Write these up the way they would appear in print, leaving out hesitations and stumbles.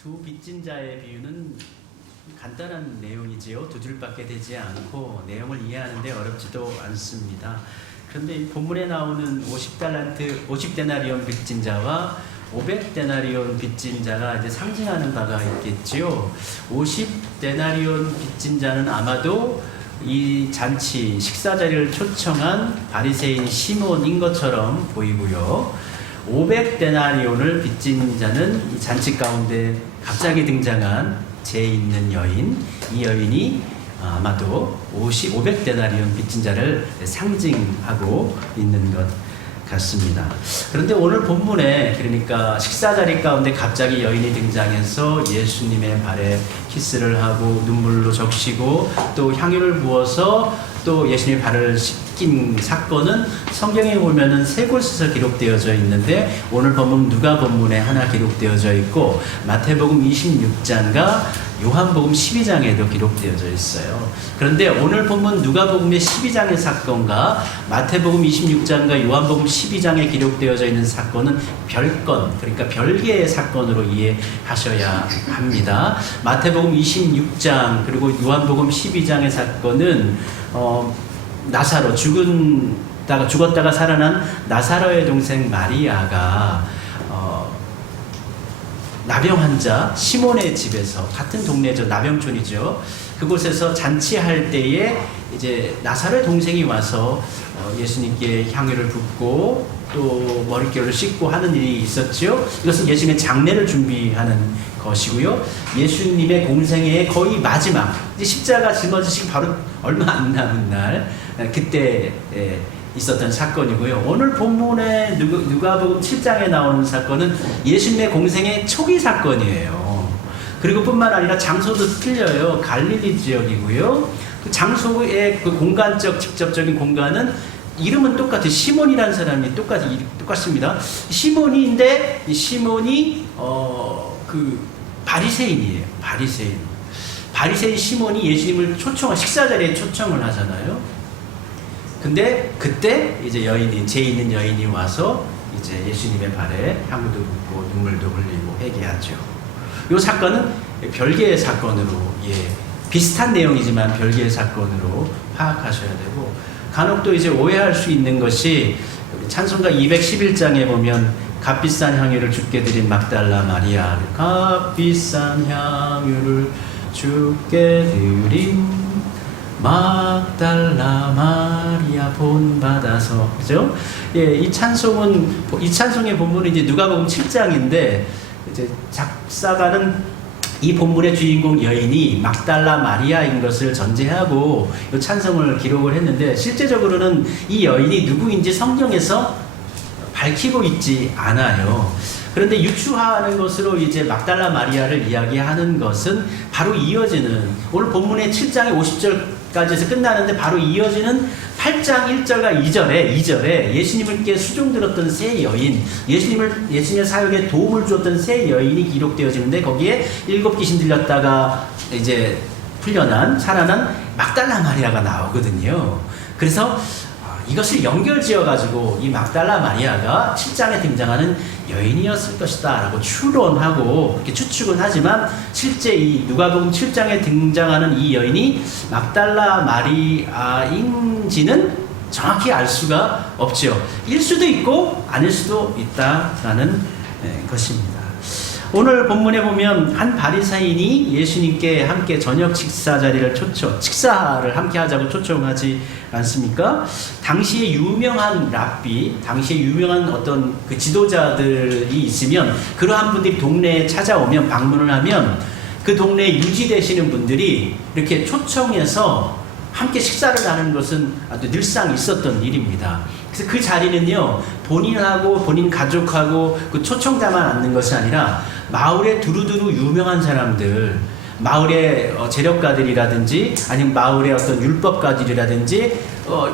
두 빚진 자의 비유는 간단한 내용이지요. 두 줄밖에 되지 않고 내용을 이해하는데 어렵지도 않습니다. 그런데 이 본문에 나오는 50데나리온 빚진 자와 500데나리온 빚진 자가 이제 상징하는 바가 있겠지요. 50데나리온 빚진 자는 아마도 이 잔치 식사 자리를 초청한 바리새인 시몬인 것처럼 보이고요. 500데나리온을 빚진 자는 이 잔치 가운데 갑자기 등장한 죄 있는 여인, 이 여인이 아마도 500데나리온 빚진 자를 상징하고 있는 것 같습니다. 그런데 오늘 본문에 그러니까 식사 자리 가운데 갑자기 여인이 등장해서 예수님의 발에 키스를 하고 눈물로 적시고 또 향유를 부어서 또 예수님의 발을 씻긴 사건은 성경에 보면은 세 곳에서 기록되어져 있는데 오늘 본문 누가 본문에 하나 기록되어져 있고 마태복음 26장과 요한복음 12장에도 기록되어져 있어요. 그런데 오늘 본문 누가복음의 12장의 사건과 마태복음 26장과 요한복음 12장에 기록되어져 있는 사건은 별건, 그러니까 별개의 사건으로 이해하셔야 합니다. 마태복음 26장 그리고 요한복음 12장의 사건은 나사로 죽었다가 살아난 나사로의 동생 마리아가 나병 환자 시몬의 집에서 같은 동네죠. 나병촌이죠. 그곳에서 잔치할 때에 이제 나사로의 동생이 와서 예수님께 향유를 붓고 또 머릿결을 씻고 하는 일이 있었죠. 이것은 예수님의 장례를 준비하는 것이고요. 예수님의 공생애의 거의 마지막 이제 십자가 짊어지시기 바로 얼마 안 남은 날 그때 있었던 사건이고요. 오늘 본문에 누가복음 7장에 나오는 사건은 예수님의 공생의 초기 사건이에요. 그리고 뿐만 아니라 장소도 틀려요. 갈릴리 지역이고요. 그 장소의 그 공간적 직접적인 공간은 이름은 똑같아요. 시몬이라는 사람이 똑같습니다. 시몬인데 이 시몬이 그 바리새인이에요. 바리새인 시몬이 예수님을 식사 자리에 초청을 하잖아요. 근데 그때 이제 죄 있는 여인이 와서 이제 예수님의 발에 향유도 붓고 눈물도 흘리고 회개하죠. 이 사건은 별개의 사건으로 비슷한 내용이지만 별개의 사건으로 파악하셔야 되고 간혹 또 이제 오해할 수 있는 것이 찬송가 211장에 보면 값비싼 향유를 주께 드린 막달라 마리아 값비싼 향유를 주께 드린 막달라 마리아 본받아서 그죠? 이 찬송의 본문은 이제 누가복음 7장인데 이제 작사가는 이 본문의 주인공 여인이 막달라 마리아인 것을 전제하고 이 찬송을 기록을 했는데 실제적으로는 이 여인이 누구인지 성경에서 밝히고 있지 않아요. 그런데 유추하는 것으로 이제 막달라 마리아를 이야기하는 것은 바로 이어지는 오늘 본문의 7장의 50절까지에서 끝나는데 바로 이어지는 8장 1절과 2절에 예수님께 수종들었던 세 여인, 예수님의 사역에 도움을 주었던 세 여인이 기록되어지는데 거기에 7 귀신 들렸다가 이제 살아난 막달라 마리아가 나오거든요. 그래서 이것을 연결지어가지고 이 막달라 마리아가 7장에 등장하는 여인이었을 것이다 라고 추론하고 이렇게 추측은 하지만 실제 이 누가복음 7장에 등장하는 이 여인이 막달라 마리아인지는 정확히 알 수가 없죠. 일 수도 있고 아닐 수도 있다라는 것입니다. 오늘 본문에 보면 한 바리새인이 예수님께 함께 저녁 식사를 함께 하자고 초청하지 않습니까? 당시에 유명한 당시에 유명한 어떤 그 지도자들이 있으면 그러한 분들이 동네에 찾아오면 방문을 하면 그 동네에 유지되시는 분들이 이렇게 초청해서 함께 식사를 나누는 것은 아주 늘상 있었던 일입니다. 그래서 그 자리는요, 본인하고 본인 가족하고 그 초청자만 앉는 것이 아니라 마을에 두루두루 유명한 사람들, 마을의 재력가들이라든지 아니면 마을의 어떤 율법가들이라든지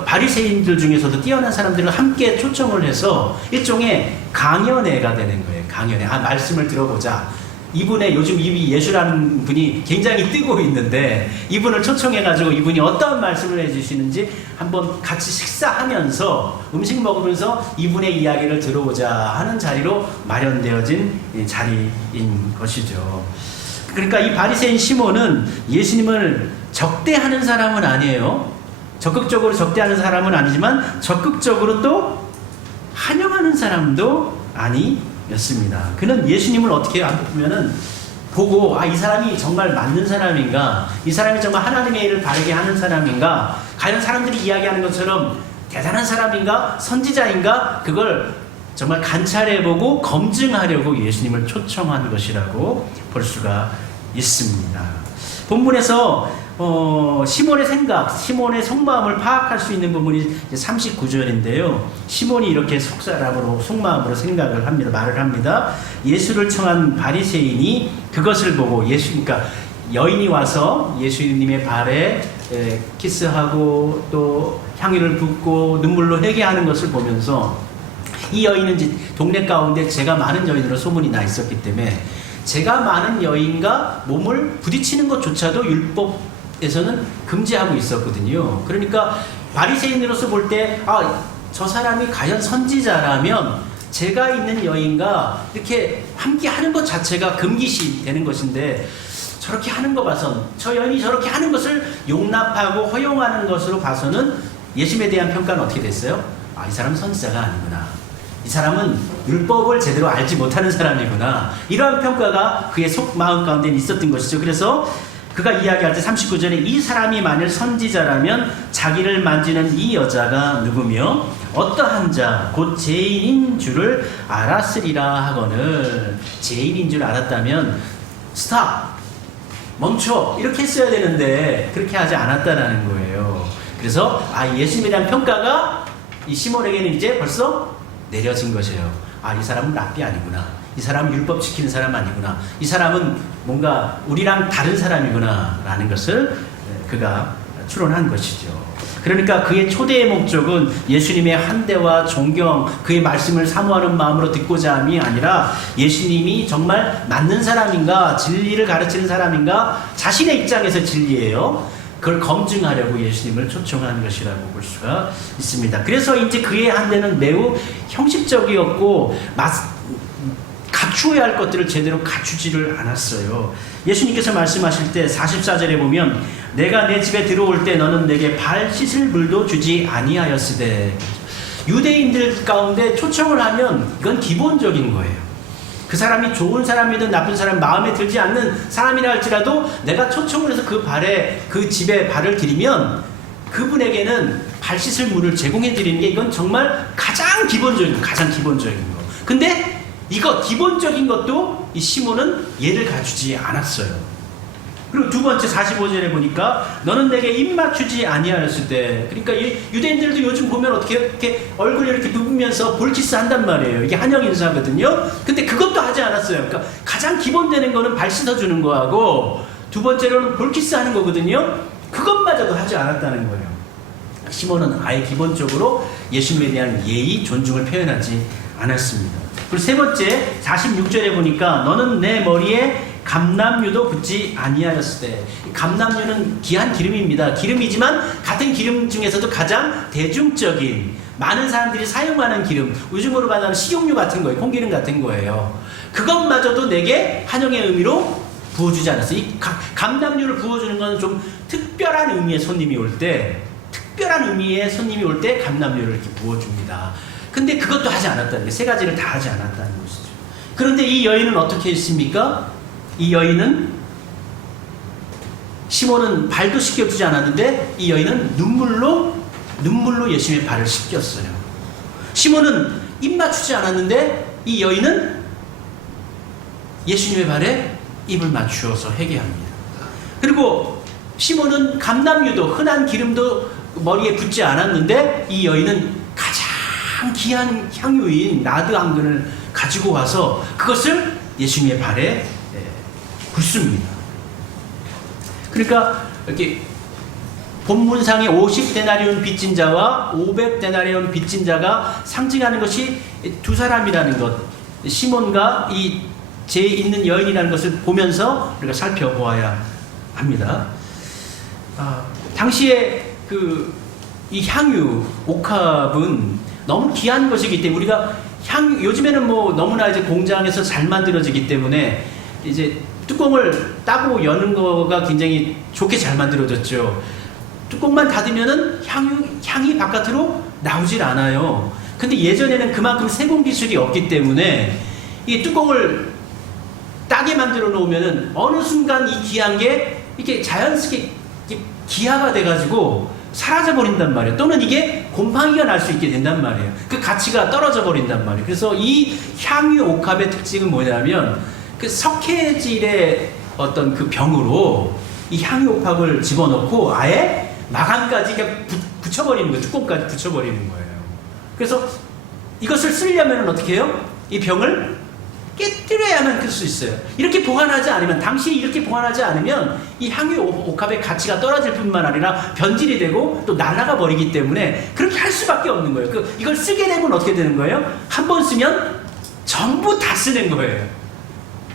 바리새인들 중에서도 뛰어난 사람들을 함께 초청을 해서 일종의 강연회가 되는 거예요. 강연회. 말씀을 들어보자. 이분의 요즘 이 예수라는 분이 굉장히 뜨고 있는데 이분을 초청해가지고 이분이 어떤 말씀을 해주시는지 한번 같이 식사하면서 음식 먹으면서 이분의 이야기를 들어보자 하는 자리로 마련되어진 자리인 것이죠. 그러니까 이 바리새인 시몬은 예수님을 적대하는 사람은 아니에요. 적극적으로 적대하는 사람은 아니지만 적극적으로 또 환영하는 사람도 아니었습니다. 그는 예수님을 어떻게 보면은 보고 이 사람이 정말 맞는 사람인가, 이 사람이 정말 하나님의 일을 바르게 하는 사람인가, 과연 사람들이 이야기하는 것처럼 대단한 사람인가, 선지자인가, 그걸 정말 관찰해보고 검증하려고 예수님을 초청한 것이라고 볼 수가 있습니다. 본문에서 시몬의 생각, 시몬의 속마음을 파악할 수 있는 부분이 39절인데요. 시몬이 이렇게 속마음으로 생각을 합니다. 말을 합니다. 예수를 청한 바리새인이 그것을 보고 그러니까 여인이 와서 예수님의 발에 키스하고 또 향유를 붓고 눈물로 회개하는 것을 보면서 이 여인은 이제 동네 가운데 죄가 많은 여인으로 소문이 나 있었기 때문에 죄가 많은 여인과 몸을 부딪히는 것조차도 율법에서는 금지하고 있었거든요. 그러니까 바리새인으로서 볼 때 저 사람이 과연 선지자라면 죄가 있는 여인과 이렇게 함께 하는 것 자체가 금기시 되는 것인데 저렇게 하는 거 봐선 저 여인이 저렇게 하는 것을 용납하고 허용하는 것으로 봐서는 예수님에 대한 평가는 어떻게 됐어요? 이 사람은 선지자가 아니구나. 이 사람은 율법을 제대로 알지 못하는 사람이구나. 이러한 평가가 그의 속마음 가운데 있었던 것이죠. 그래서 그가 이야기할 때 39절에 이 사람이 만일 선지자라면 자기를 만지는 이 여자가 누구며 어떠한 자 곧 죄인인 줄을 알았으리라 하거늘. 죄인인 줄 알았다면 스탑! 멈춰! 이렇게 했어야 되는데 그렇게 하지 않았다는 거예요. 그래서 예수님에 대한 평가가 이 시몬에게는 이제 벌써 내려진 것이에요. 이 사람은 랍비 아니구나. 이 사람은 율법 지키는 사람 아니구나. 이 사람은 뭔가 우리랑 다른 사람이구나 라는 것을 그가 추론한 것이죠. 그러니까 그의 초대의 목적은 예수님의 한대와 존경, 그의 말씀을 사모하는 마음으로 듣고자 함이 아니라 예수님이 정말 맞는 사람인가, 진리를 가르치는 사람인가, 자신의 입장에서 진리예요. 그걸 검증하려고 예수님을 초청한 것이라고 볼 수가 있습니다. 그래서 이제 그의 한대는 매우 형식적이었고 갖추어야 할 것들을 제대로 갖추지를 않았어요. 예수님께서 말씀하실 때 44절에 보면 내가 내 집에 들어올 때 너는 내게 발 씻을 물도 주지 아니하였으되. 유대인들 가운데 초청을 하면 이건 기본적인 거예요. 그 사람이 좋은 사람이든 나쁜 사람, 마음에 들지 않는 사람이라 할지라도 내가 초청을 해서 그 집에 발을 들이면 그분에게는 발 씻을 물을 제공해 드리는 게 이건 정말 가장 기본적인 거. 근데 이거 기본적인 것도 이 시몬은 예를 갖추지 않았어요. 그리고 두 번째 45절에 보니까 너는 내게 입 맞추지 아니하였을 때. 그러니까 이 유대인들도 요즘 보면 어떻게 이렇게 얼굴 이렇게 부으면서 볼키스 한단 말이에요. 이게 한영 인사거든요. 근데 그것도 하지 않았어요. 그러니까 가장 기본되는 거는 발 씻어주는 거하고 두 번째로는 볼키스 하는 거거든요. 그것마저도 하지 않았다는 거예요. 시몬은 아예 기본적으로 예수님에 대한 예의, 존중을 표현하지 않았습니다. 그리고 세 번째 46절에 보니까 너는 내 머리에 감람유도 붓지 아니하였을 때. 감람유는 귀한 기름입니다. 기름이지만 같은 기름 중에서도 가장 대중적인 많은 사람들이 사용하는 기름, 요즘으로 말하면 식용유 같은 거예요. 콩기름 같은 거예요. 그것마저도 내게 환영의 의미로 부어주지 않았어요. 이 감람유를 부어주는 건 좀 특별한 의미의 손님이 올 때 감람유를 이렇게 부어줍니다. 근데 그것도 하지 않았다는 게 세 가지를 다 하지 않았다는 것이죠. 그런데 이 여인은 어떻게 했습니까? 이 여인은 시몬은 발도 씻겨주지 않았는데 이 여인은 눈물로 예수님의 발을 씻겼어요. 시몬은 입 맞추지 않았는데 이 여인은 예수님의 발에 입을 맞추어서 회개합니다. 그리고 시몬은 감람유도 흔한 기름도 머리에 붓지 않았는데 이 여인은 가장 귀한 향유인 나드 앙근을 가지고 와서 그것을 예수님의 발에 붓습니다. 그러니까 이렇게 본문상의 50데나리온 빚진 자와 500데나리온 빚진 자가 상징하는 것이 두 사람이라는 것. 시몬과 이 죄 있는 여인이라는 것을 보면서 우리가 살펴보아야 합니다. 당시에 이 향유, 옥합은 너무 귀한 것이기 때문에 우리가 요즘에는 뭐 너무나 이제 공장에서 잘 만들어지기 때문에 이제 뚜껑을 따고 여는 거가 굉장히 좋게 잘 만들어졌죠. 뚜껑만 닫으면은 향이 바깥으로 나오질 않아요. 근데 예전에는 그만큼 세공 기술이 없기 때문에 이 뚜껑을 따게 만들어 놓으면은 어느 순간 이 귀한 게 이렇게 자연스럽게 기화가 돼가지고 사라져 버린단 말이에요. 또는 이게 곰팡이가 날 수 있게 된단 말이에요. 그 가치가 떨어져 버린단 말이에요. 그래서 이 향유 옥합의 특징은 뭐냐면 그 석회질의 어떤 그 병으로 이 향유 옥합을 집어넣고 아예 마감까지 그냥 붙여버리는 거예요. 뚜껑까지 붙여버리는 거예요. 그래서 이것을 쓰려면 어떻게 해요? 이 병을 깨뜨려야만 끌 수 있어요. 이렇게 보관하지 않으면, 당시에 이렇게 보관하지 않으면 이 향유 옥합의 가치가 떨어질 뿐만 아니라 변질이 되고 또 날아가 버리기 때문에 그렇게 할 수밖에 없는 거예요. 이걸 쓰게 되면 어떻게 되는 거예요? 한 번 쓰면 전부 다 쓰는 거예요.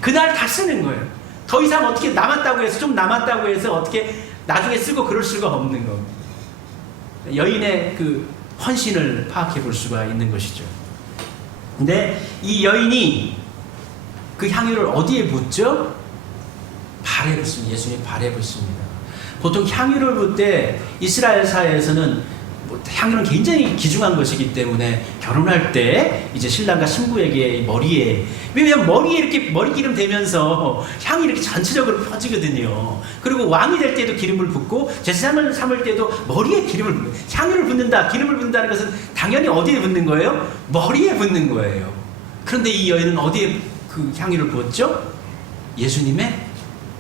그날 다 쓰는 거예요. 더 이상 어떻게 남았다고 해서, 좀 남았다고 해서 어떻게 나중에 쓰고 그럴 수가 없는 거. 여인의 그 헌신을 파악해 볼 수가 있는 것이죠. 근데 이 여인이 그 향유를 어디에 붓죠? 발에 붓습니다. 예수님의 발에 붓습니다. 보통 향유를 붓을 때 이스라엘 사회에서는 향유는 굉장히 귀중한 것이기 때문에 결혼할 때 이제 신랑과 신부에게 머리에, 왜냐면 머리에 이렇게 머리기름 대면서 향이 이렇게 전체적으로 퍼지거든요. 그리고 왕이 될 때도 기름을 붓고 제사장을 삼을 때도 머리에 기름을 붓고, 향유를 붓는다, 기름을 붓는다는 것은 당연히 어디에 붓는 거예요? 머리에 붓는 거예요. 그런데 이 여인은 어디에 그 향유를 부었죠? 예수님의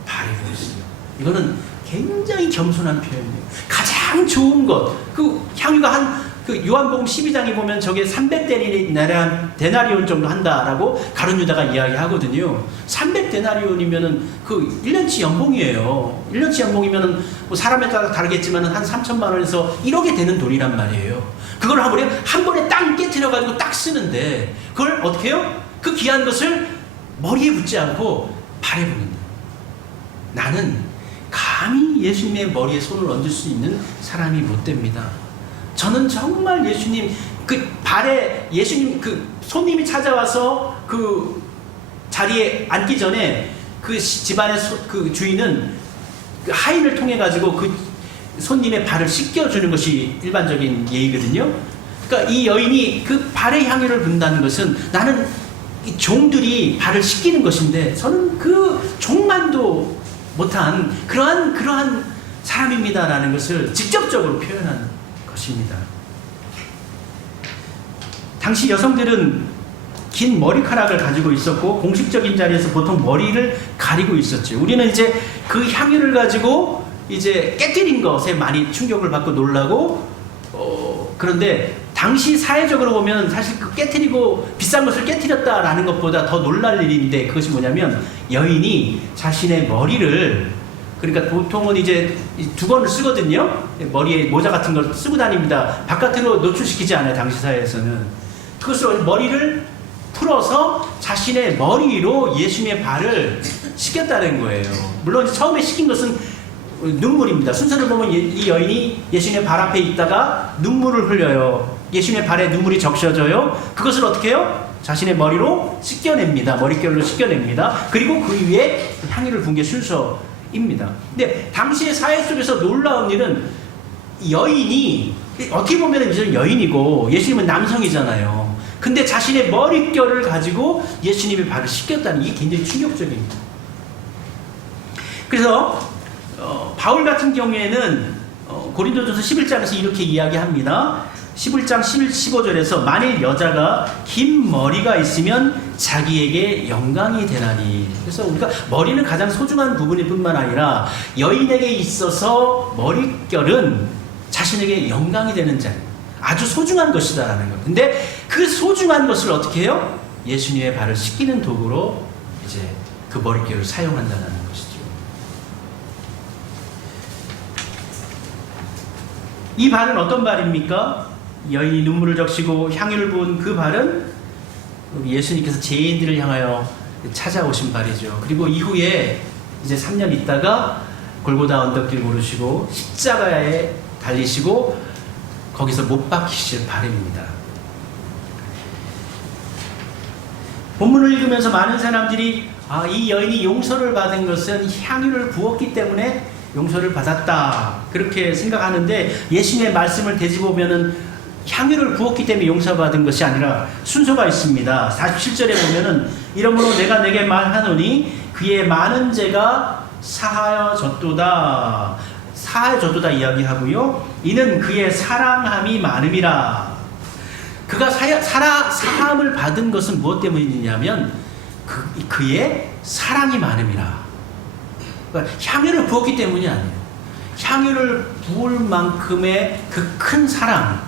발에 부었어요. 이거는 굉장히 겸손한 표현이에요. 가장 좋은 것, 그 향유가 그 요한복음 12장에 보면 저게 300데나리온 정도 한다라고 가룟 유다가 이야기하거든요. 300데나리온이면은 그 1년치 연봉이에요. 1년치 연봉이면은 뭐 사람에 따라 다르겠지만 한 3천만 원에서 1억이 되는 돈이란 말이에요. 그걸 한 번에 딱 깨트려가지고 딱 쓰는데 그걸 어떻게 해요? 그 귀한 것을 머리에 붓지 않고 발에 붓는다. 나는 감히 예수님의 머리에 손을 얹을 수 있는 사람이 못 됩니다. 저는 정말 예수님 그 발에, 예수님 그 손님이 찾아와서 그 자리에 앉기 전에 그 집안의 그 주인은 그 하인을 통해 가지고 그 손님의 발을 씻겨주는 것이 일반적인 예의거든요. 그러니까 이 여인이 그 발에 향유를 붓는다는 것은 나는 이 종들이 발을 씻기는 것인데 저는 그 종만도 못한 그러한 사람입니다라는 것을 직접적으로 표현한 것입니다. 당시 여성들은 긴 머리카락을 가지고 있었고 공식적인 자리에서 보통 머리를 가리고 있었죠. 우리는 이제 그 향유를 가지고 이제 깨뜨린 것에 많이 충격을 받고 놀라고, 그런데 당시 사회적으로 보면 사실 그 깨트리고 비싼 것을 깨트렸다라는 것보다 더 놀랄 일인데, 그것이 뭐냐면 여인이 자신의 머리를, 그러니까 보통은 이제 두건을 쓰거든요. 머리에 모자 같은 걸 쓰고 다닙니다. 바깥으로 노출시키지 않아요. 당시 사회에서는. 그것을 머리를 풀어서 자신의 머리로 예수님의 발을 씻겼다는 거예요. 물론 처음에 씻긴 것은 눈물입니다. 순서를 보면 이 여인이 예수님의 발 앞에 있다가 눈물을 흘려요. 예수님의 발에 눈물이 적셔져요. 그것을 어떻게 해요? 자신의 머리로 씻겨냅니다. 머릿결로 씻겨냅니다. 그리고 그 위에 향유를 분 게 순서입니다. 근데 당시의 사회 속에서 놀라운 일은 여인이, 어떻게 보면 이제 여인이고 예수님은 남성이잖아요. 근데 자신의 머릿결을 가지고 예수님의 발을 씻겼다는, 이게 굉장히 충격적입니다. 그래서 바울 같은 경우에는 고린도전서 11장에서 이렇게 이야기합니다. 11장 15절에서 만일 여자가 긴 머리가 있으면 자기에게 영광이 되나니. 그래서 우리가 머리는 가장 소중한 부분일 뿐만 아니라 여인에게 있어서 머릿결은 자신에게 영광이 되는 자리, 아주 소중한 것이다라는 것. 근데 그 소중한 것을 어떻게 해요? 예수님의 발을 씻기는 도구로 이제 그 머릿결을 사용한다는 것이죠. 이 발은 어떤 발입니까? 여인이 눈물을 적시고 향유를 부은 그 발은 예수님께서 죄인들을 향하여 찾아오신 발이죠. 그리고 이후에 이제 3년 있다가 골고다 언덕길 오르시고 십자가에 달리시고 거기서 못 박히실 바람입니다. 본문을 읽으면서 많은 사람들이 이 여인이 용서를 받은 것은 향유를 부었기 때문에 용서를 받았다 그렇게 생각하는데, 예수님의 말씀을 되짚어보면은 향유를 부었기 때문에 용서받은 것이 아니라 순서가 있습니다. 47절에 보면은 이러므로 내가 내게 말하노니 그의 많은 죄가 사하여졌도다 이야기하고요. 이는 그의 사랑함이 많음이라. 그가 사함을 받은 것은 무엇 때문이냐면 그의 사랑이 많음이라. 그러니까 향유를 부었기 때문이 아니에요. 향유를 부을 만큼의 그 큰 사랑,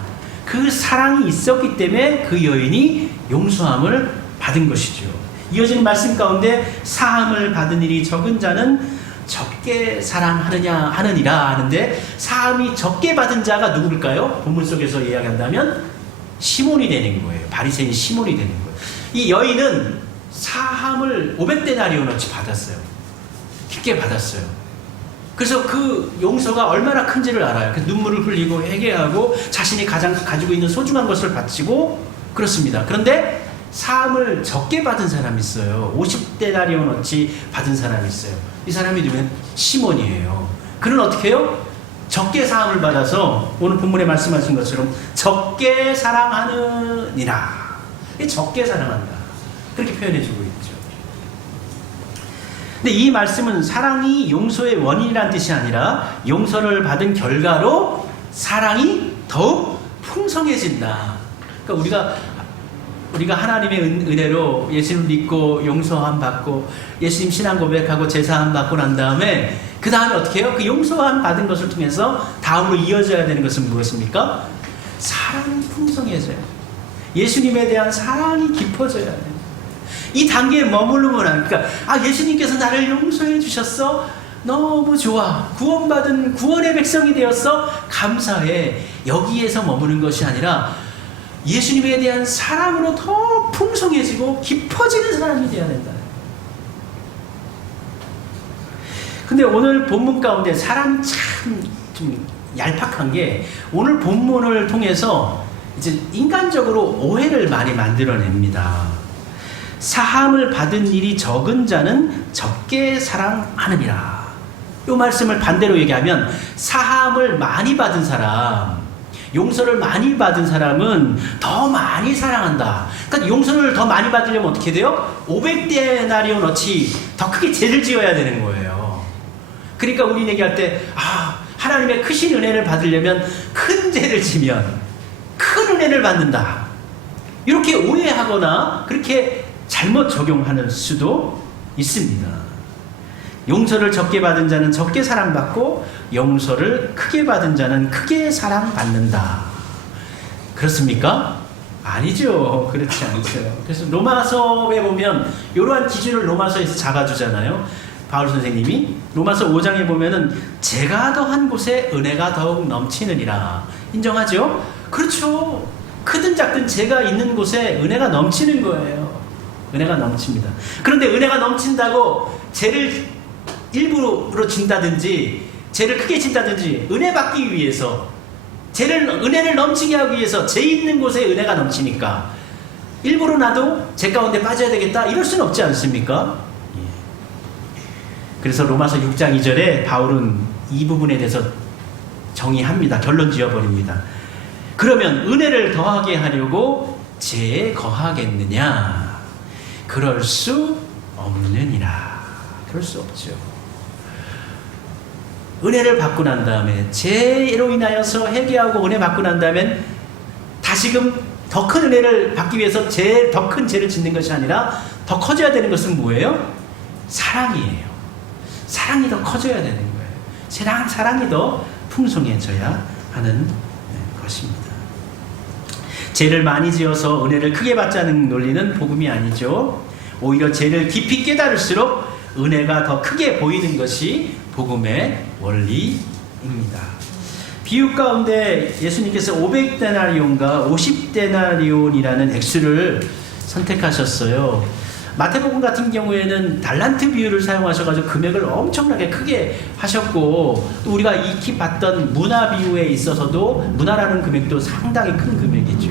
그 사랑이 있었기 때문에 그 여인이 용서함을 받은 것이죠. 이어지는 말씀 가운데 사함을 받은 일이 적은 자는 적게 사랑하느냐 하느니라 하는데, 사함이 적게 받은 자가 누구일까요? 본문 속에서 이야기한다면 시몬이 되는 거예요. 바리새인 시몬이 되는 거예요. 이 여인은 사함을 500데나리온어치 받았어요. 깊게 받았어요. 그래서 그 용서가 얼마나 큰지를 알아요. 그 눈물을 흘리고 회개하고 자신이 가장 가지고 있는 소중한 것을 바치고 그렇습니다. 그런데 사함을 적게 받은 사람이 있어요. 50데나리온어치 받은 사람이 있어요. 이 사람이 누구냐? 시몬이에요. 그는 어떻게 해요? 적게 사함을 받아서 오늘 본문에 말씀하신 것처럼 적게 사랑하느니라. 적게 사랑한다. 그렇게 표현해주고 있죠. 근데 이 말씀은 사랑이 용서의 원인이란 뜻이 아니라 용서를 받은 결과로 사랑이 더욱 풍성해진다. 그러니까 우리가 하나님의 은혜로 예수님 믿고 용서함 받고 예수님 신앙 고백하고 제사함 받고 난 다음에 그 다음에 어떻게 해요? 그 용서함 받은 것을 통해서 다음으로 이어져야 되는 것은 무엇입니까? 사랑이 풍성해져요. 예수님에 대한 사랑이 깊어져야 돼요. 이 단계에 머무르면 하니까 예수님께서 나를 용서해 주셨어. 너무 좋아. 구원받은 구원의 백성이 되었어. 감사해. 여기에서 머무는 것이 아니라 예수님에 대한 사랑으로 더 풍성해지고 깊어지는 사람이 되어야 된다. 근데 오늘 본문 가운데 사람 참 좀 얄팍한 게, 오늘 본문을 통해서 이제 인간적으로 오해를 많이 만들어냅니다. 사함을 받은 일이 적은 자는 적게 사랑하느니라. 이 말씀을 반대로 얘기하면 사함을 많이 받은 사람, 용서를 많이 받은 사람은 더 많이 사랑한다. 그러니까 용서를 더 많이 받으려면 어떻게 돼요? 500데나리온어치 더 크게 죄를 지어야 되는 거예요. 그러니까 우리 얘기할 때 하나님의 크신 은혜를 받으려면 큰 죄를 지면 큰 은혜를 받는다. 이렇게 오해하거나 그렇게 잘못 적용하는 수도 있습니다. 용서를 적게 받은 자는 적게 사랑받고 용서를 크게 받은 자는 크게 사랑받는다. 그렇습니까? 아니죠. 그렇지 않죠. 그래서 로마서에 보면 이러한 기준을 로마서에서 잡아주잖아요. 바울 선생님이 로마서 5장에 보면은 죄가 더한 곳에 은혜가 더욱 넘치느니라. 인정하죠? 그렇죠. 크든 작든 죄가 있는 곳에 은혜가 넘치는 거예요. 은혜가 넘칩니다. 그런데 은혜가 넘친다고 죄를 일부러 진다든지 죄를 크게 진다든지 은혜 받기 위해서 은혜를 넘치게 하기 위해서 죄 있는 곳에 은혜가 넘치니까 일부러 나도 죄 가운데 빠져야 되겠다 이럴 수는 없지 않습니까? 그래서 로마서 6장 2절에 바울은 이 부분에 대해서 정의합니다. 결론 지어버립니다. 그러면 은혜를 더하게 하려고 죄에 거하겠느냐? 그럴 수 없느니라. 그럴 수 없죠. 은혜를 받고 난 다음에 죄로 인하여서 회개하고 은혜 받고 난 다음엔 다시금 더 큰 은혜를 받기 위해서 더 큰 죄를 짓는 것이 아니라 더 커져야 되는 것은 뭐예요? 사랑이에요. 사랑이 더 커져야 되는 거예요. 사랑이 더 풍성해져야 하는 것입니다. 죄를 많이 지어서 은혜를 크게 받자는 논리는 복음이 아니죠. 오히려 죄를 깊이 깨달을수록 은혜가 더 크게 보이는 것이 복음의 원리입니다. 비유 가운데 예수님께서 500데나리온과 50데나리온이라는 액수를 선택하셨어요. 마태복음 같은 경우에는 달란트 비율을 사용하셔가지고 금액을 엄청나게 크게 하셨고, 또 우리가 익히 봤던 문화 비유에 있어서도 문화라는 금액도 상당히 큰 금액이죠.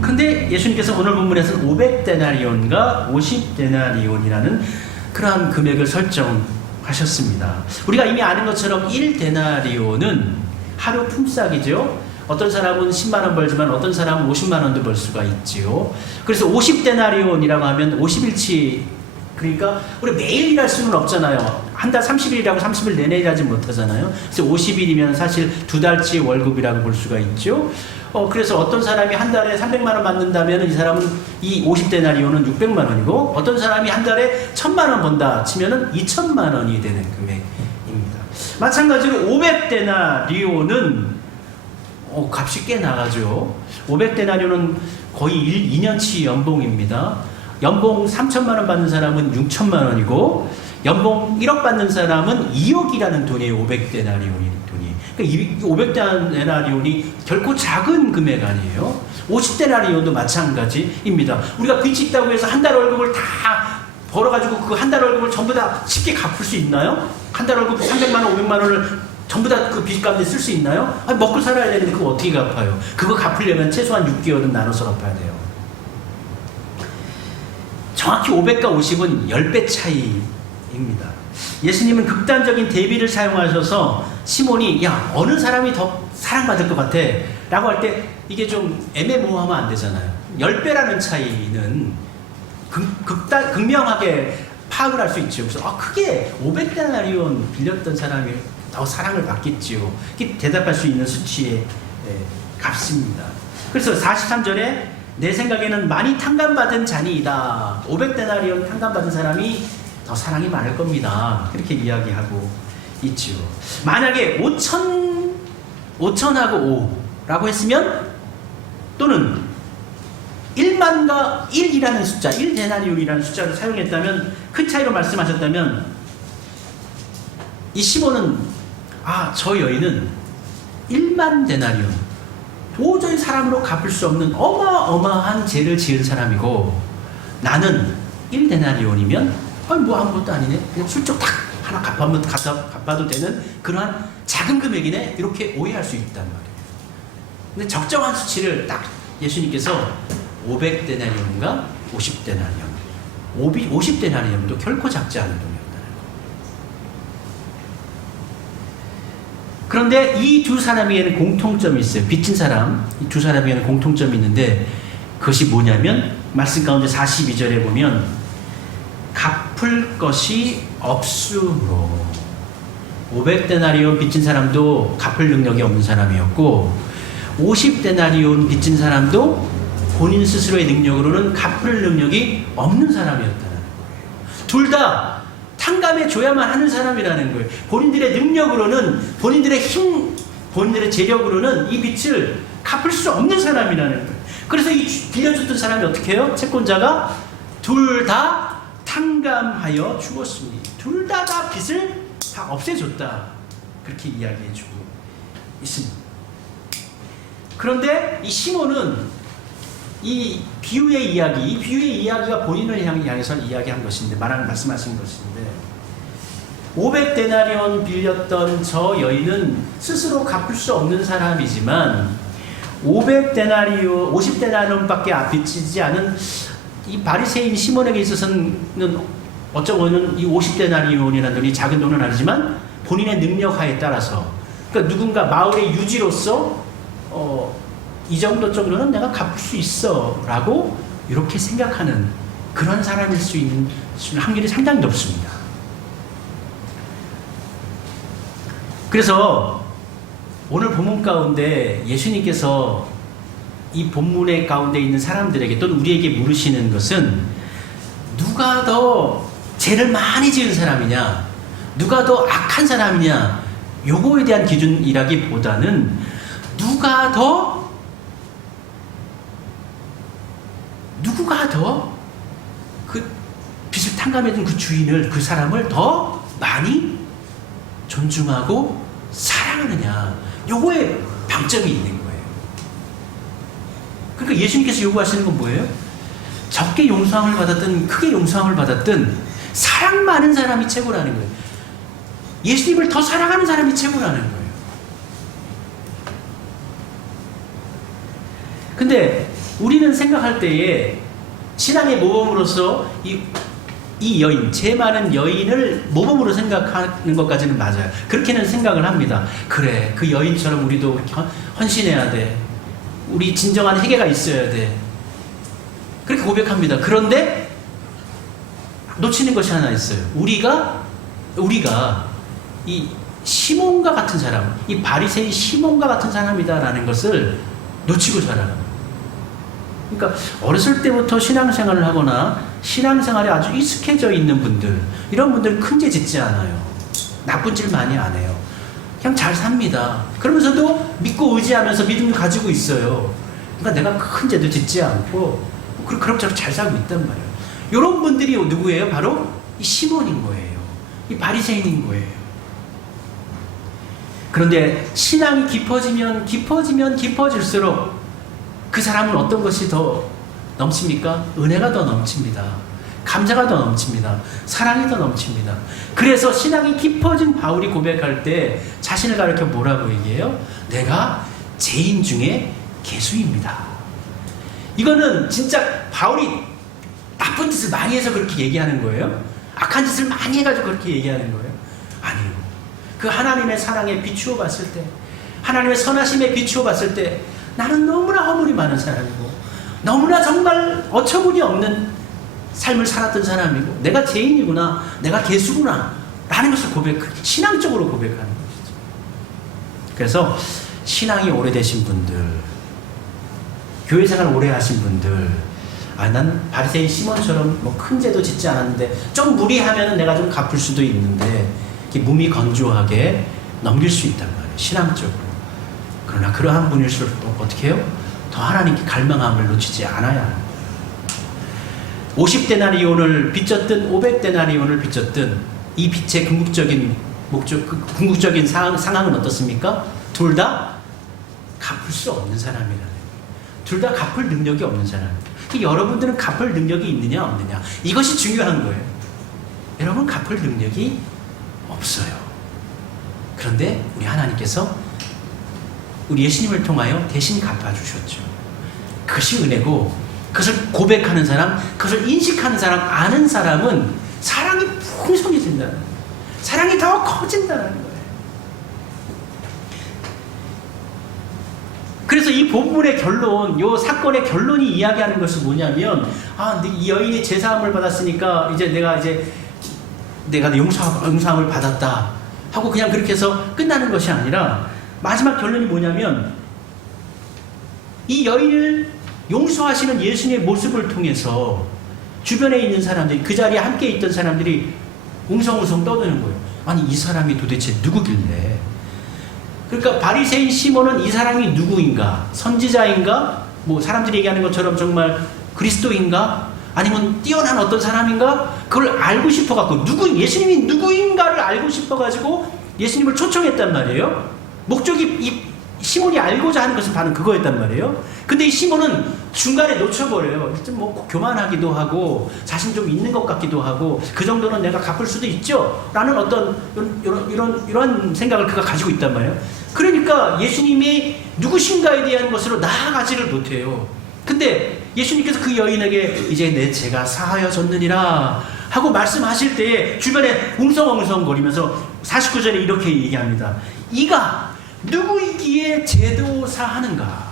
근데 예수님께서 오늘 본문에서는 500데나리온과 50데나리온이라는 그러한 금액을 설정하셨습니다. 우리가 이미 아는 것처럼 1데나리온은 하루 품삯이죠. 어떤 사람은 10만 원 벌지만 어떤 사람은 50만 원도 벌 수가 있지요. 그래서 50데나리온이라고 하면 50일치, 그러니까 우리 매일 일할 수는 없잖아요. 한 달 30일이라고 30일 내내 일하지 못하잖아요. 그래서 50일이면 사실 2달치 월급이라고 볼 수가 있죠. 그래서 어떤 사람이 한 달에 300만 원 받는다면 이 사람은 이 50데나리온은 600만 원이고, 어떤 사람이 한 달에 1000만 원 번다 치면은 2000만 원이 되는 금액입니다. 마찬가지로 500데나리온은 값이 꽤 나가죠. 500데나리온은 거의 2년치 연봉입니다. 연봉 3천만 원 받는 사람은 6천만 원이고, 연봉 1억 받는 사람은 2억이라는 돈이에요. 500데나리온이 돈이. 그러니까 이 500데나리온이 결코 작은 금액 아니에요. 50데나리온도 마찬가지입니다. 우리가 빚이 있다고 해서 한 달 월급을 다 벌어가지고 그 한 달 월급을 전부 다 쉽게 갚을 수 있나요? 한 달 월급 300만 원, 500만 원을 전부 다 그 빚 갚는데 쓸 수 있나요? 아니, 먹고 살아야 되는데 그거 어떻게 갚아요? 그거 갚으려면 최소한 6개월은 나눠서 갚아야 돼요. 정확히 500과 50은 10배 차이입니다. 예수님은 극단적인 대비를 사용하셔서 시몬이 야, 어느 사람이 더 사랑받을 것 같아? 라고 할 때 이게 좀 애매모호하면 안 되잖아요. 10배라는 차이는 극명하게 파악을 할 수 있죠. 그래서 크게 500데나리온 빌렸던 사람이 더 사랑을 받겠지요. 이렇게 대답할 수 있는 수치의 값입니다. 그래서 43절에 내 생각에는 많이 탕감받은 자니이다. 500데나리온 탕감받은 사람이 더 사랑이 많을 겁니다. 그렇게 이야기하고 있죠. 만약에 5천하고 5라고 했으면, 또는 1만과 1이라는 숫자, 1데나리온이라는 숫자를 사용했다면, 큰 차이로 말씀하셨다면, 이 시몬은 저 여인은 1만 데나리온, 도저히 사람으로 갚을 수 없는 어마어마한 죄를 지은 사람이고, 나는 1데나리온이면 뭐 아무것도 아니네, 그냥 슬쩍 딱 하나 갚아도 되는 그러한 작은 금액이네, 이렇게 오해할 수 있단 말이에요. 근데 적정한 수치를 딱 예수님께서 500데나리온과 50데나리온, 50데나리온도 결코 작지 않은 돈이었다는 거. 그런데 이 두 사람에게는 공통점이 있어요. 빚진 사람, 이 두 사람에게는 공통점이 있는데, 그것이 뭐냐면 말씀 가운데 42절에 보면 갚을 것이 없으므로. 500데나리온 빚진 사람도 갚을 능력이 없는 사람이었고, 50데나리온 빚진 사람도 본인 스스로의 능력으로는 갚을 능력이 없는 사람이었다는 거예요. 둘 다 탕감해 줘야만 하는 사람이라는 거예요. 본인들의 능력으로는, 본인들의 힘, 본인들의 재력으로는 이 빚을 갚을 수 없는 사람이라는 거예요. 그래서 이 빌려줬던 사람이 어떻게 해요? 채권자가 둘 다 탕감하여 죽었습니다. 둘 다 빚을 다 없애줬다. 그렇게 이야기해 주고 있습니다. 그런데 이 시몬은 이 비유의 이야기가 본인을 향해서 이야기한 것인데, 말씀하신 것인데, 500데나리온 빌렸던 저 여인은 스스로 갚을 수 없는 사람이지만 50데나리온밖에 빚지지 않은 이 바리새인 시몬에게 있어서는 어쩌고는 이 50데나리온이라는 돈이 작은 돈은 아니지만 본인의 능력하에 따라서, 그러니까 누군가 마을의 유지로서 이 정도는 내가 갚을 수 있어 라고 이렇게 생각하는 그런 사람일 수 있는 확률이 상당히 높습니다. 그래서 오늘 본문 가운데 예수님께서 이 본문의 가운데 있는 사람들에게, 또는 우리에게 물으시는 것은, 누가 더 죄를 많이 지은 사람이냐, 누가 더 악한 사람이냐, 요거에 대한 기준이라기보다는 누가 더 그 빚을 탕감해준 그 주인을, 그 사람을 더 많이 존중하고 사랑하느냐, 요거에 방점이 있는 거예요. 그러니까 예수님께서 요구하시는 건 뭐예요? 적게 용서함을 받았든 크게 용서함을 받았든 사랑 많은 사람이 최고라는 거예요. 예수님을 더 사랑하는 사람이 최고라는 거예요. 근데 우리는 생각할 때에 신앙의 모범으로서 이 여인, 죄 많은 여인을 모범으로 생각하는 것까지는 맞아요. 그렇게는 생각을 합니다. 그래, 그 여인처럼 우리도 헌신해야 돼. 우리 진정한 회개가 있어야 돼. 그렇게 고백합니다. 그런데 놓치는 것이 하나 있어요. 우리가 이 시몬과 같은 사람, 이 바리새인 시몬과 같은 사람이다라는 것을 놓치고 자라요. 그러니까 어렸을 때부터 신앙생활을 하거나 신앙생활에 아주 익숙해져 있는 분들, 이런 분들은 큰 죄 짓지 않아요. 나쁜 짓 많이 안 해요. 그냥 잘 삽니다. 그러면서도 믿고 의지하면서 믿음을 가지고 있어요. 그러니까 내가 큰 죄도 짓지 않고 그럭저럭 잘 살고 있단 말이에요. 이런 분들이 누구예요? 바로 이 시몬인 거예요. 이 바리새인인 거예요. 그런데 신앙이 깊어지면 깊어질수록 그 사람은 어떤 것이 더 넘칩니까? 은혜가 더 넘칩니다. 감사가 더 넘칩니다. 사랑이 더 넘칩니다. 그래서 신앙이 깊어진 바울이 고백할 때 자신을 가리켜 뭐라고 얘기해요? 내가 죄인 중에 개수입니다. 이거는 진짜 바울이 나쁜 짓을 많이 해서 그렇게 얘기하는 거예요? 악한 짓을 많이 해가지고 그렇게 얘기하는 거예요? 아니요. 그 하나님의 사랑에 비추어 봤을 때, 하나님의 선하심에 비추어 봤을 때 나는 너무나 허물이 많은 사람이고 너무나 정말 어처구니 없는 삶을 살았던 사람이고 내가 죄인이구나, 내가 개수구나 라는 것을 신앙적으로 고백하는 것이죠. 그래서 신앙이 오래되신 분들, 교회생활 오래 하신 분들, 난 바리새인 시몬처럼 뭐 큰 죄도 짓지 않았는데 좀 무리하면 내가 좀 갚을 수도 있는데 몸이 건조하게 넘길 수 있단 말이에요. 신앙적으로. 그러나 그러한 분일수록 어떻게 해요? 더 하나님께 갈망함을 놓치지 않아야 합니다. 50데나리온을 빚졌든 500데나리온을 빚졌든 이 빚의 궁극적인 목적, 궁극적인 상황은 어떻습니까? 둘 다 갚을 수 없는 사람이라는 거예요. 둘 다 갚을 능력이 없는 사람입니다. 여러분들은 갚을 능력이 있느냐 없느냐, 이것이 중요한 거예요. 여러분 갚을 능력이 없어요. 그런데 우리 하나님께서 우리 예수님을 통하여 대신 갚아주셨죠. 그것이 은혜고, 그것을 고백하는 사람, 그것을 인식하는 사람, 아는 사람은 사랑이 풍성해진다는 거예요. 사랑이 더 커진다는 거예요. 그래서 이 본문의 결론, 이 사건의 결론이 이야기하는 것은 뭐냐면, 이 여인이 제사함을 받았으니까 내가 용서함을 받았다 하고 그냥 그렇게 해서 끝나는 것이 아니라 마지막 결론이 뭐냐면, 이 여인을 용서하시는 예수님의 모습을 통해서 주변에 있는 사람들이, 그 자리에 함께 있던 사람들이 웅성웅성 떠드는 거예요. 아니 이 사람이 도대체 누구길래? 그러니까 바리새인 시몬은 이 사람이 누구인가? 선지자인가? 뭐 사람들이 얘기하는 것처럼 정말 그리스도인가? 아니면 뛰어난 어떤 사람인가? 그걸 알고 싶어갖고 예수님이 누구인가를 알고 싶어가지고 예수님을 초청했단 말이에요. 목적이 이 시몬이 알고자 하는 것은 바로 그거였단 말이에요. 근데 이 시몬은 중간에 놓쳐버려요. 좀 뭐 교만하기도 하고 자신 좀 있는 것 같기도 하고 그 정도는 내가 갚을 수도 있죠 라는 어떤 이런 생각을 그가 가지고 있단 말이에요. 그러니까 예수님이 누구신가에 대한 것으로 나아가지를 못해요. 근데 예수님께서 그 여인에게 이제 내 죄가 사하여졌느니라 하고 말씀하실 때에 주변에 웅성웅성거리면서 49절에 이렇게 얘기합니다. 이가 누구이기에 죄도 사하는가?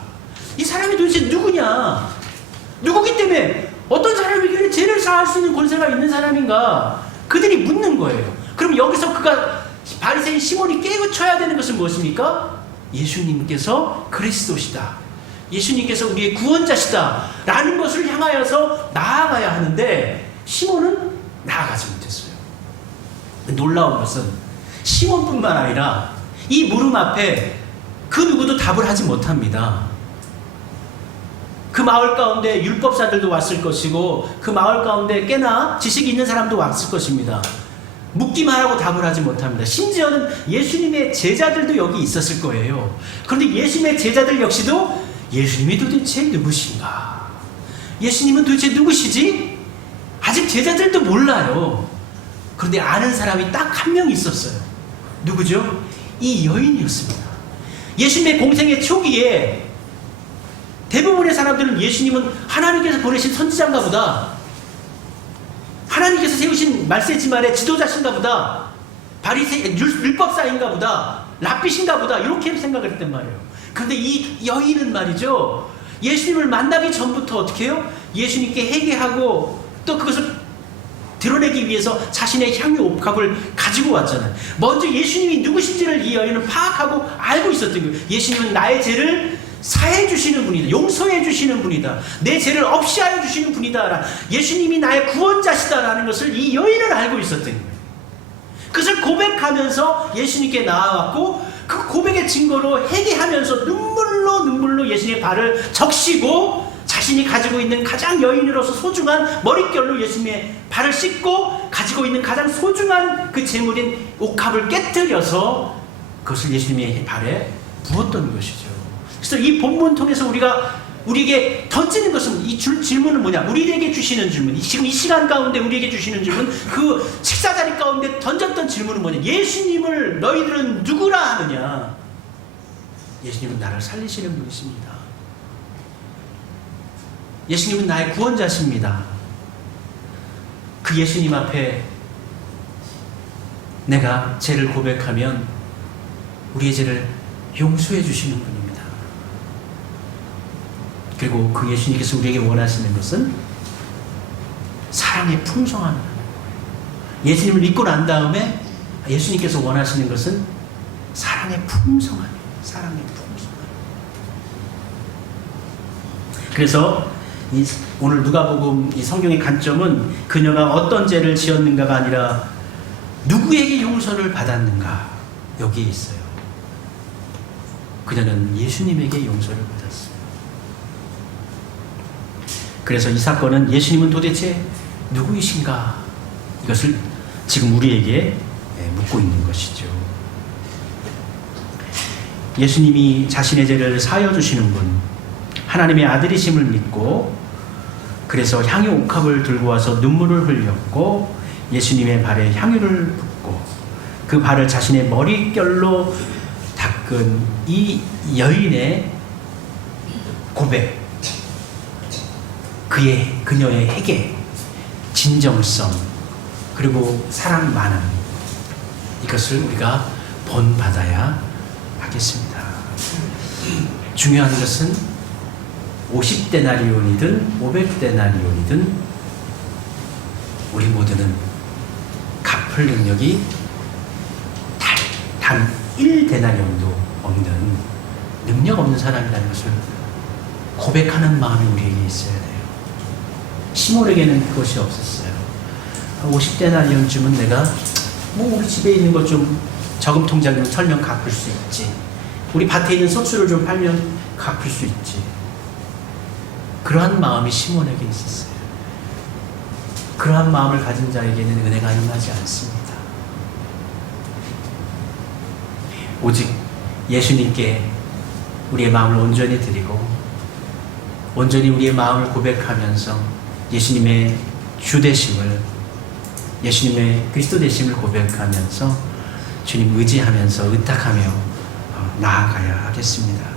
이 사람이 도대체 누구냐? 누구기 때문에 어떤 사람이길래 죄를 사할 수 있는 권세가 있는 사람인가? 그들이 묻는 거예요. 그럼 여기서 바리새인 시몬이 깨우쳐야 되는 것은 무엇입니까? 예수님께서 그리스도시다. 예수님께서 우리의 구원자시다 라는 것을 향하여서 나아가야 하는데 시몬은 나아가지 못했어요. 놀라운 것은 시몬뿐만 아니라 이 물음 앞에 그 누구도 답을 하지 못합니다. 그 마을 가운데 율법사들도 왔을 것이고 그 마을 가운데 꽤나 지식이 있는 사람도 왔을 것입니다. 묻기만 하고 답을 하지 못합니다. 심지어는 예수님의 제자들도 여기 있었을 거예요. 그런데 예수님의 제자들 역시도 예수님이 도대체 누구신가? 예수님은 도대체 누구시지? 아직 제자들도 몰라요. 그런데 아는 사람이 딱 한 명 있었어요. 누구죠? 이 여인이었습니다. 예수님의 공생의 초기에 대부분의 사람들은 예수님은 하나님께서 보내신 선지자인가 보다, 하나님께서 세우신 말세지만의 지도자신가 보다, 율법사인가 보다, 랍비신가 보다, 이렇게 생각을 했단 말이에요. 그런데 이 여인은 말이죠, 예수님을 만나기 전부터 어떻게 해요? 예수님께 회개하고 또 그것을 드러내기 위해서 자신의 향유 옥합을 가지고 왔잖아요. 먼저 예수님이 누구신지를 이 여인은 파악하고 알고 있었던 거예요. 예수님은 나의 죄를 사해 주시는 분이다. 용서해 주시는 분이다. 내 죄를 없이하여 주시는 분이다. 예수님이 나의 구원자시다라는 것을 이 여인은 알고 있었던 거예요. 그것을 고백하면서 예수님께 나아왔고, 그 고백의 증거로 회개하면서 눈물로 예수님의 발을 적시고, 자신이 가지고 있는 가장 여인으로서 소중한 머릿결로 예수님의 발을 씻고, 가지고 있는 가장 소중한 그 제물인 옥합을 깨뜨려서 그것을 예수님의 발에 부었던 것이죠. 그래서 이 본문 통해서 우리에게 던지는 것은, 이 질문은 뭐냐? 우리에게 주시는 질문, 지금 이 시간 가운데 우리에게 주시는 질문, 그 식사자리 가운데 던졌던 질문은 뭐냐? 예수님을 너희들은 누구라 하느냐? 예수님은 나를 살리시는 분이십니다. 예수님은 나의 구원자십니다. 그 예수님 앞에 내가 죄를 고백하면 우리의 죄를 용서해 주시는 분입니다. 그리고 그 예수님께서 우리에게 원하시는 것은 사랑의 풍성함. 예수님을 믿고 난 다음에 예수님께서 원하시는 것은 사랑의 풍성함. 사랑의 풍성함. 그래서 오늘 누가복음 이 성경의 관점은 그녀가 어떤 죄를 지었는가가 아니라 누구에게 용서를 받았는가, 여기에 있어요. 그녀는 예수님에게 용서를 받았어요. 그래서 이 사건은 예수님은 도대체 누구이신가, 이것을 지금 우리에게 묻고 있는 것이죠. 예수님이 자신의 죄를 사하여 주시는 분, 하나님의 아들이심을 믿고, 그래서 향유 옥합을 들고 와서 눈물을 흘렸고 예수님의 발에 향유를 붓고 그 발을 자신의 머릿결로 닦은 이 여인의 고백, 그녀의 회개, 진정성, 그리고 사랑 많음, 이것을 우리가 본받아야 하겠습니다. 중요한 것은 50데나리온이든 500데나리온이든 우리 모두는 갚을 능력이 단 1데나리온도 없는 능력 없는 사람이라는 것을 고백하는 마음이 우리에게 있어야 돼요. 시몬에게는 그것이 없었어요. 50데나리온쯤은 내가 우리 집에 있는 것 좀 저금 통장이면 설명 갚을 수 있지. 우리 밭에 있는 소출을 좀 팔면 갚을 수 있지. 그러한 마음이 시몬에게 있었어요. 그러한 마음을 가진 자에게는 은혜가 임하지 않습니다. 오직 예수님께 우리의 마음을 온전히 드리고 온전히 우리의 마음을 고백하면서 예수님의 주 되심을, 예수님의 그리스도 되심을 고백하면서 주님 의지하면서 의탁하며 나아가야 하겠습니다.